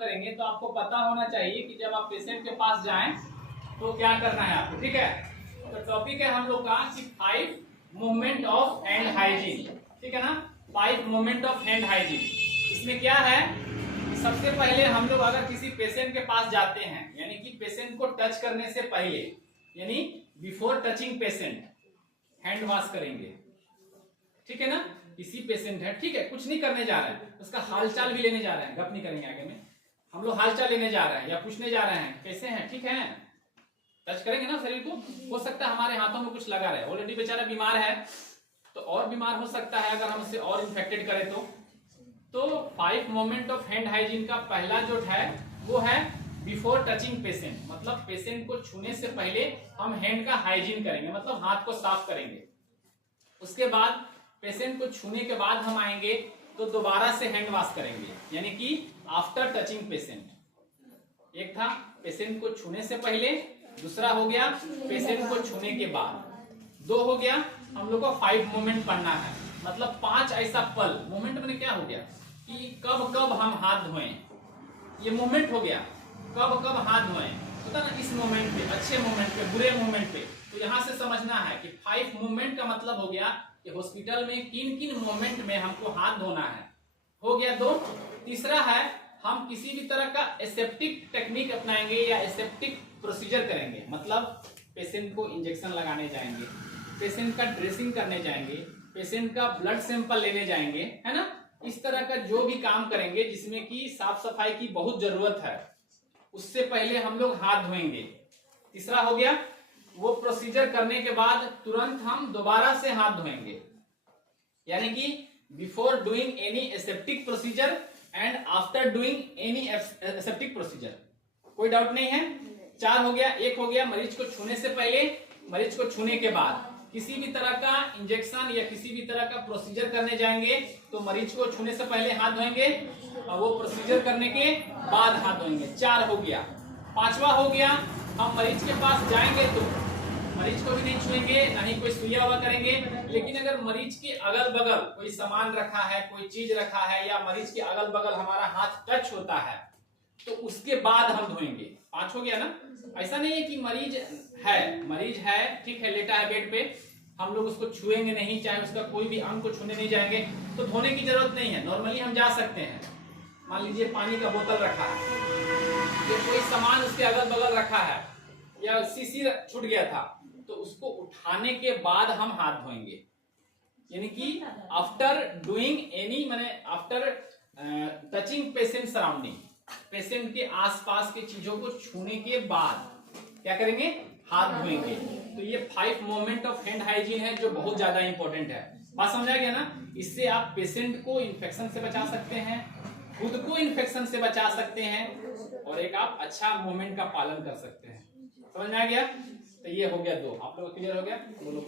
करेंगे तो आपको पता होना चाहिए कि जब आप पेशेंट के पास जाएं तो क्या करना है आपको, ठीक है। तो टॉपिक है हम लोग का कि 5 मूवमेंट ऑफ हैंड हाइजीन, ठीक है ना। 5 मूवमेंट ऑफ हैंड हाइजीन। इसमें क्या है कि सबसे पहले हम लोग अगर किसी पेशेंट के पास जाते हैं, यानी कि पेशेंट को टच करने से पहले, यानी before touching patient hand wash करेंगे, ठीक है ना। किसी पेशेंट है, ठीक है, कुछ नहीं करने जा रहे हैं, उसका हालचाल भी लेने जा रहे हैं, गप नहीं करेंगे आगे में, हम लोग हालचाल लेने जा रहे हैं या पूछने जा रहे हैं कैसे हैं, ठीक है, टच करेंगे ना शरीर को। हो सकता है हमारे हाथों में कुछ लगा रहे, ऑलरेडी बेचारा बीमार है तो और बीमार हो सकता है अगर हम उससे और इन्फेक्टेड करें तो 5 मोमेंट ऑफ हैंड हाइजीन का पहला जो है वो है बिफोर टचिंग पेशेंट, मतलब पेशेंट को छूने से पहले हम हैंड का हाइजीन करेंगे, मतलब हाथ को साफ करेंगे। उसके बाद पेशेंट को छूने के बाद हम आएंगे तो दोबारा से हैंड वॉश करेंगे, यानी कि आफ्टर टचिंग पेशेंट। एक था पेशेंट को छूने से पहले, दूसरा हो गया पेशेंट को छूने के बाद, 2 हो गया। हम लोग को 5 मोमेंट पढ़ना है, मतलब 5 ऐसा पल। मोमेंट मैंने क्या हो गया कि कब कब हम हाथ धोएं, ये मोमेंट हो गया, कब कब हाथ धोएं, पता ना, इस मोमेंट पे, अच्छे मोमेंट पे, बुरे मोमेंट पे। तो यहां से समझना है कि 5 मोमेंट का मतलब हो गया कि हॉस्पिटल में किन किन मोमेंट में हमको हाथ धोना है, हो गया 2। तीसरा है हम किसी भी तरह का एसेप्टिक टेक्निक अपनाएंगे या एसेप्टिक प्रोसीजर करेंगे, मतलब पेशेंट को इंजेक्शन लगाने जाएंगे, पेशेंट का ड्रेसिंग करने जाएंगे, पेशेंट का ब्लड सैंपल लेने जाएंगे, है ना। इस तरह का जो भी काम करेंगे जिसमें कि साफ सफाई की बहुत जरूरत है, उससे पहले हम लोग हाथ धोएंगे। तीसरा हो गया वो प्रोसीजर करने के बाद तुरंत हम दोबारा से हाथ धोएंगे, यानी कि before doing any aseptic procedure and after doing any aseptic procedure. कोई डाउट नहीं है। 4 हो गया। 1 हो गया मरीज को छूने से पहले, मरीज को छूने के बाद किसी भी तरह का इंजेक्शन या किसी भी तरह का प्रोसीजर करने जाएंगे तो मरीज को छूने से पहले हाथ धोएंगे और वो प्रोसीजर करने के बाद हाथ धोएंगे। 4 हो गया। 5वां हो गया हम मरीज के पास जाएंगे तो मरीज को भी नहीं छुएंगे, ना ही कोई सुइया हुआ करेंगे, लेकिन अगर मरीज के अगल बगल कोई सामान रखा है, कोई चीज रखा है या मरीज के अगल बगल हमारा हाथ टच होता है तो उसके बाद हम धोएंगे। 5 हो गया ना। ऐसा नहीं है कि मरीज है, ठीक है, लेटा है बेड पे, हम लोग उसको छुएंगे नहीं, चाहे उसका कोई भी अंग को छूने नहीं जाएंगे तो धोने की जरूरत नहीं है। नॉर्मली हम जा सकते हैं, मान लीजिए पानी का बोतल रखा है या कोई सामान उसके अगल बगल रखा है या शीशी छूट गया था तो उसको उठाने के बाद हम हाथ धोएंगे, यानी कि आफ्टर डूइंग एनी, माने after touching patient surrounding, patient के आसपास के चीजों को छूने के बाद क्या करेंगे, हाथ धोएंगे। तो ये 5 मोमेंट ऑफ हैंड हाइजीन है जो बहुत ज्यादा इंपॉर्टेंट है। बात समझा गया ना। इससे आप पेशेंट को इन्फेक्शन से बचा सकते हैं, खुद को इन्फेक्शन से बचा सकते हैं और एक आप अच्छा मोमेंट का पालन कर सकते हैं। समझ में आ गया। तो ये हो गया 2। आप लोग क्लियर हो गया बोलो।